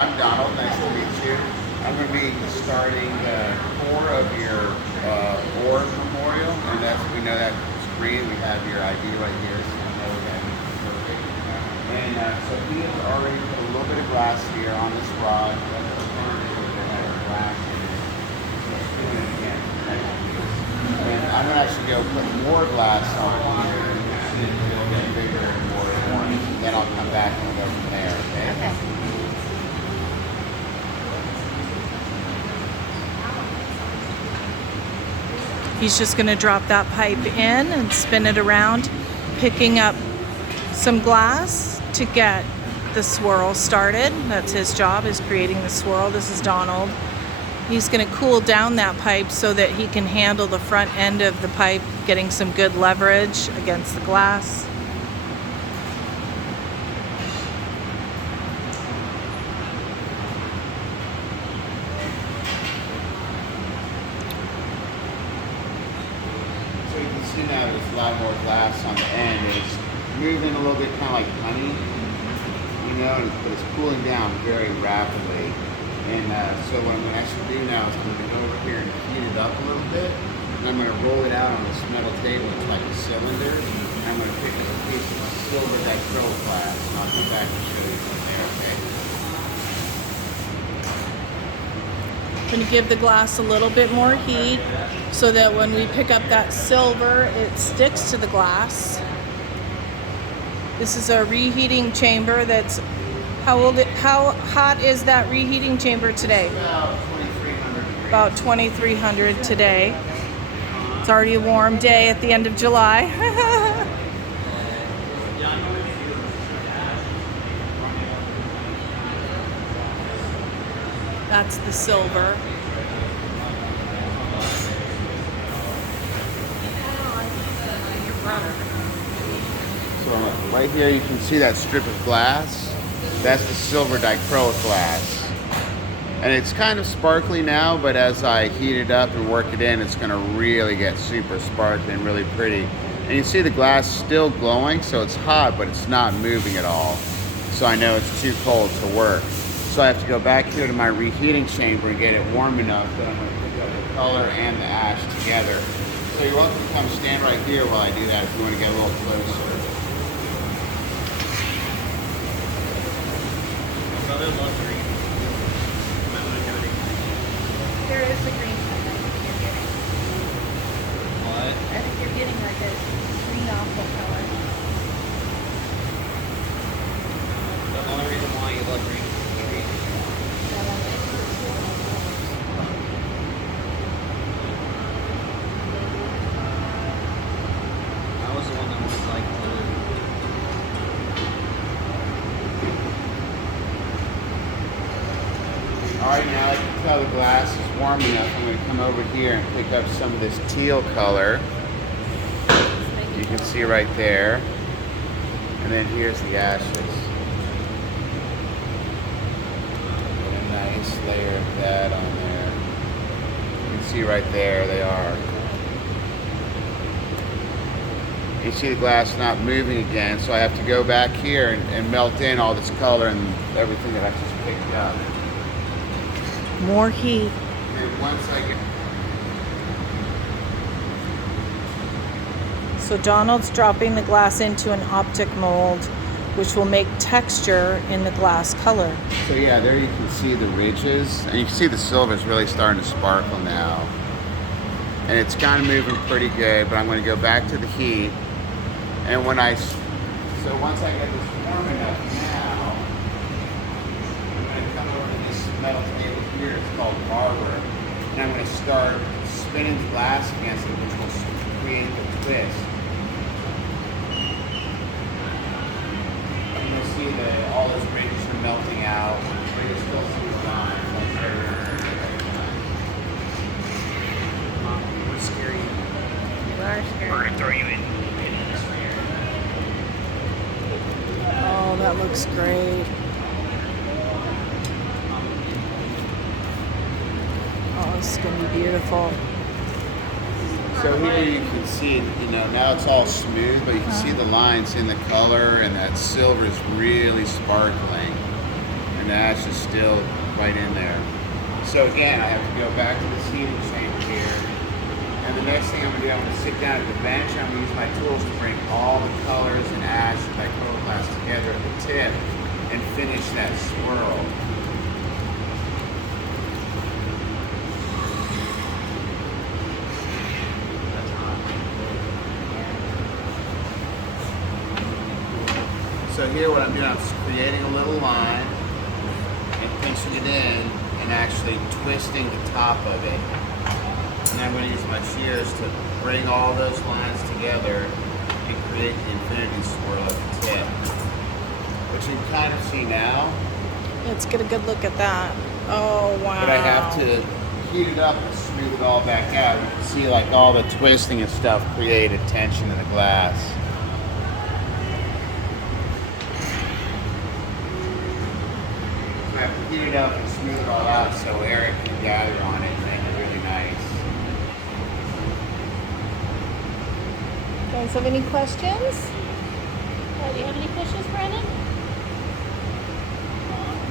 I'm Donald. Nice to meet you. I'm going to be starting the core of your board memorial, and we know that screen. We have your ID right here, so we know that it's perfect. And so he has already put a little bit of glass here on this rod. That's the front of the glass. So let's do it again. And I'm going to actually go put more glass on here, and it'll get bigger and more orange. Then I'll come back and we'll go from there. Okay. He's just going to drop that pipe in and spin it around, picking up some glass to get the swirl started. That's his job, is creating the swirl. This is Donald. He's going to cool down that pipe so that he can handle the front end of the pipe, getting some good leverage against the glass. So you can see now there's a lot more glass on the end. It's moving a little bit kind of like honey, but it's cooling down very rapidly. And so what I'm going to actually do now is I'm going to go over here and heat it up a little bit. And I'm going to roll it out on this metal table. It's like a cylinder. And I'm going to pick up a piece of silver acrylic glass. And I'll come back and show you from there, okay? I'm going to give the glass a little bit more heat so that when we pick up that silver, it sticks to the glass. This is a reheating chamber that's, how hot is that reheating chamber today? About 2,300 today. It's already a warm day at the end of July. That's the silver. So right here you can see that strip of glass. That's the silver diacrylic glass. And it's kind of sparkly now, but as I heat it up and work it in, it's going to really get super sparkly and really pretty. And you see the glass still glowing, so it's hot, but it's not moving at all. So I know it's too cold to work. So I have to go back here to my reheating chamber and get it warm enough that I'm going to pick up the color and the ash together. So you're welcome to come stand right here while I do that if you want to get a little closer. There is a green one I think you're getting. What? I think you're getting like a green awful color. The only reason why you love green tree. I was the one that was like Alright, now I can tell the glass is warm enough. I'm going to come over here and pick up some of this teal color. You can see right there. And then here's the ashes. A nice layer of that on there. You can see right there they are. You see the glass not moving again, so I have to go back here and melt in all this color and everything that I just picked up. More heat. And once I get... So Donald's dropping the glass into an optic mold, which will make texture in the glass color. So yeah, there you can see the ridges, and you can see the silver is really starting to sparkle now. And it's kind of moving pretty good, but I'm going to go back to the heat. And when so once I get this warm enough now, I'm going to come over to this metal table here. It's called Barber, and I'm going to start spinning the glass against it, which will create the twist. And you'll see that all those ridges are melting out, but you still see the lines. we're scary. You are We're scary. gonna throw you in. Oh, that looks great. Oh, this is gonna be beautiful. So here you can see, now it's all smooth, but you can see the lines in the color, and that silver is really sparkling. And and the ash is still right in there. So again, I have to go back to this heating chamber here. And the next thing I'm going to do, I'm going to sit down at the bench. I'm going to use my tools to bring all the colors and ash and microglass together at the tip and finish that swirl. So here what I'm doing, I'm just creating a little line and pinching it in and actually twisting the top of it. And I'm going to use my shears to bring all those lines together and create the infinity swirl at the tip. Which you can kind of see now. Let's get a good look at that. Oh, wow. But I have to heat it up and smooth it all back out. You can see like all the twisting and stuff created tension in the glass. I have to heat it up and smooth it all out so Eric can gather on it and make it really nice. Guys have any questions? Do you have any questions, Brandon?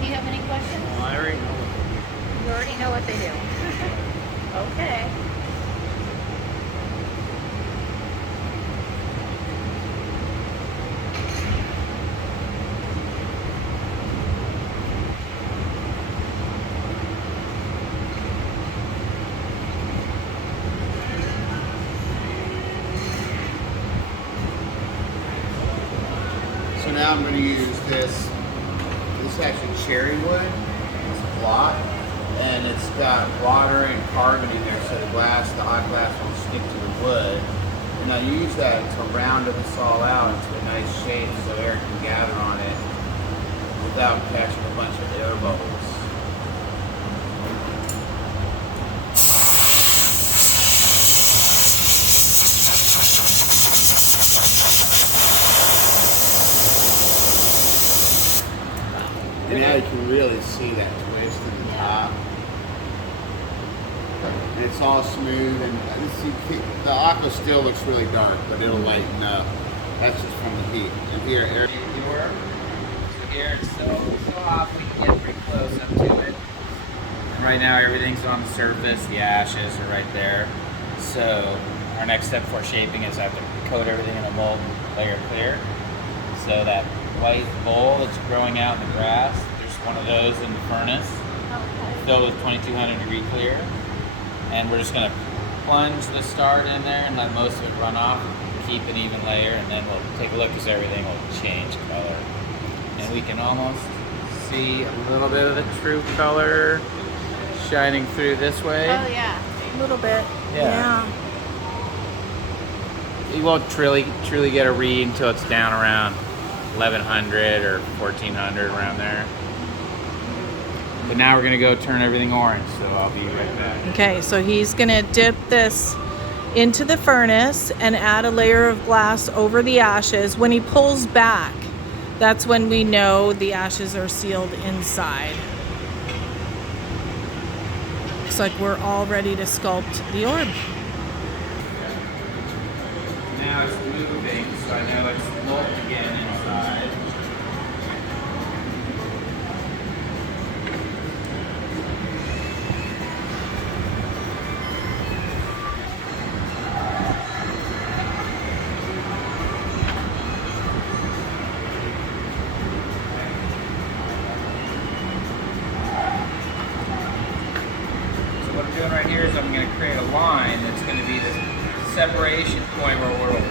Do you have any questions? I already know. You already know what they do. Okay. So now I'm going to use this is actually cherry wood, it's a block, and it's got water and carbon in there so the hot glass won't stick to the wood. And I use that to round this all out into a nice shape so air can gather on it without catching a bunch of air bubbles. And now you can really see that twist in the top. And it's all smooth, and the aqua still looks really dark, but it'll lighten up. That's just from the heat. And here, Eric. Here it's so off we can get pretty close up to it. And right now everything's on the surface, the ashes are right there. So our next step for shaping is I have to coat everything in a molten layer clear. So that white bowl that's growing out in the grass, there's one of those in the furnace. Okay. Filled with 2200 degree clear. And we're just gonna plunge the start in there and let most of it run off, keep an even layer, and then we'll take a look because everything will change color. And we can almost see a little bit of the true color shining through this way. Oh yeah. A little bit. Yeah. You won't truly get a read until it's down around 1100 or 1400 around there. But now we're gonna go turn everything orange, so I'll be right back. Okay, so he's gonna dip this into the furnace and add a layer of glass over the ashes. When he pulls back, that's when we know the ashes are sealed inside. Looks like we're all ready to sculpt the orb. Now it's moving, so I know it's molten again inside. So what I'm doing right here is I'm going to create a line that's going to be the separation point where we'll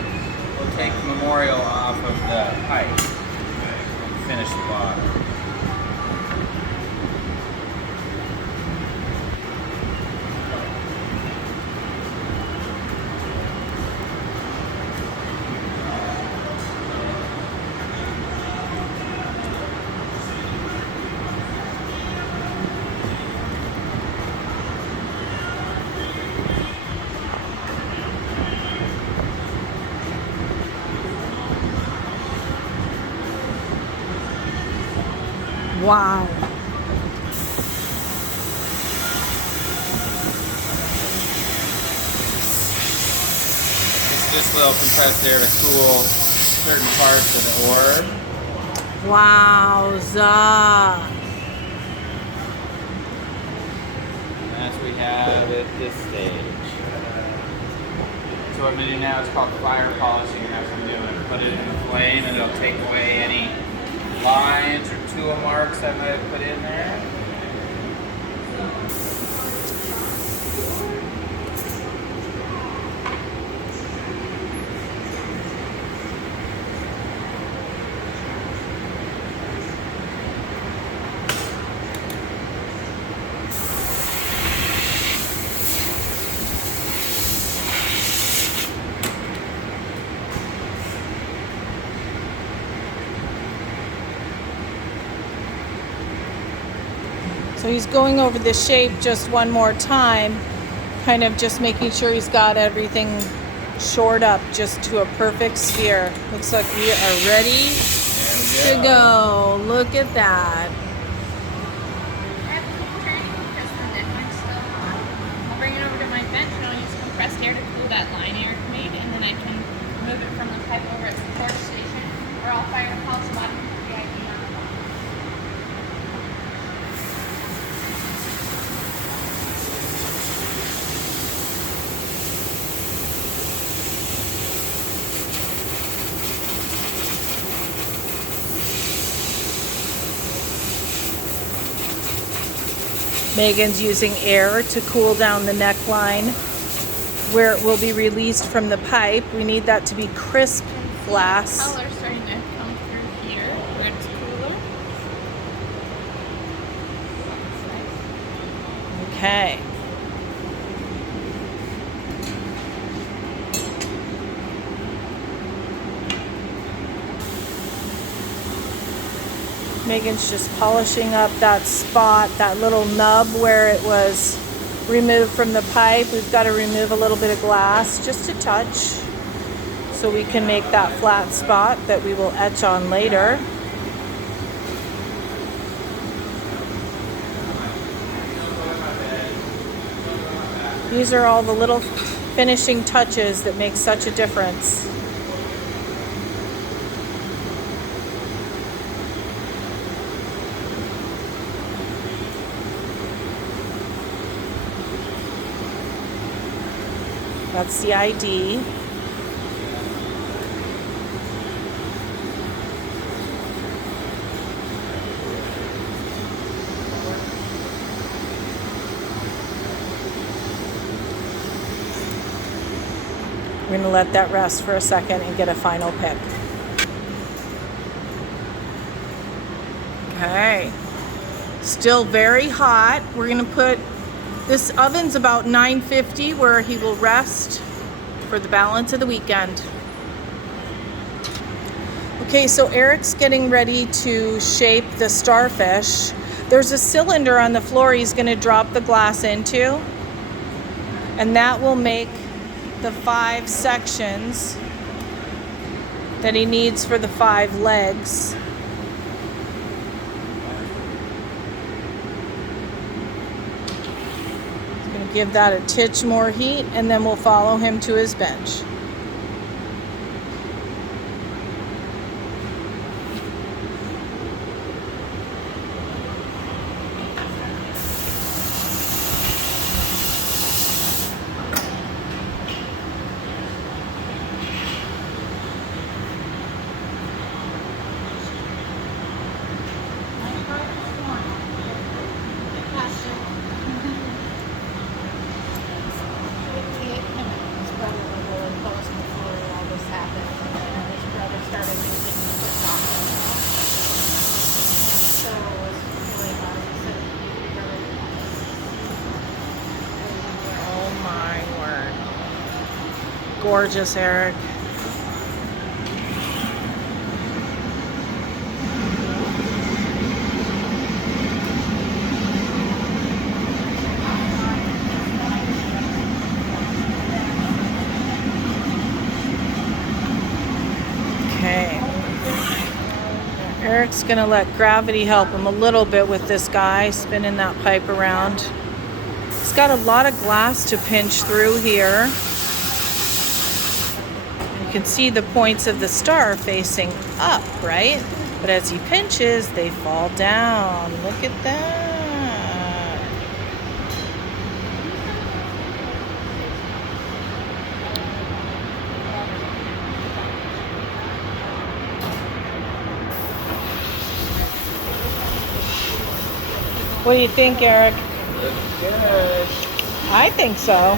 take the memorial off of the pipe and finish the bottom. Wow. It's just a little compressed air to cool certain parts of the orb. Wowza. we have at this stage. So what I'm going to do now is called fire polishing, and that's what I'm doing. Put it in the flame, and it'll take away any lines or tool marks I might have put in there. So he's going over the shape just one more time, kind of just making sure he's got everything shored up just to a perfect sphere. Looks like we are ready to go. Look at that. I have to keep turning because the neckline's still hot. I'll bring it over to my bench and I'll use compressed air to cool that line Eric made, and then I can move it from the pipe over at the torch station, or I'll fire the polish bottom with the ID on the bottom. Megan's using air to cool down the neckline where it will be released from the pipe. We need that to be crisp glass. Color's starting to come through here where it's cooler. Okay. Megan's just polishing up that spot, that little nub where it was removed from the pipe. We've got to remove a little bit of glass, just a touch, so we can make that flat spot that we will etch on later. These are all the little finishing touches that make such a difference. That's the ID. We're going to let that rest for a second and get a final pick. Okay. Still very hot. We're going to put this oven's about 950 where he will rest for the balance of the weekend. Okay, so Eric's getting ready to shape the starfish. There's a cylinder on the floor he's going to drop the glass into, and that will make the 5 sections that he needs for the 5 legs. Give that a titch more heat, and then we'll follow him to his bench. Gorgeous, Eric. Okay. Eric's gonna let gravity help him a little bit with this guy, spinning that pipe around. He's got a lot of glass to pinch through here. You can see the points of the star facing up, right? But as he pinches, they fall down. Look at that. What do you think, Eric? Looks good. I think so.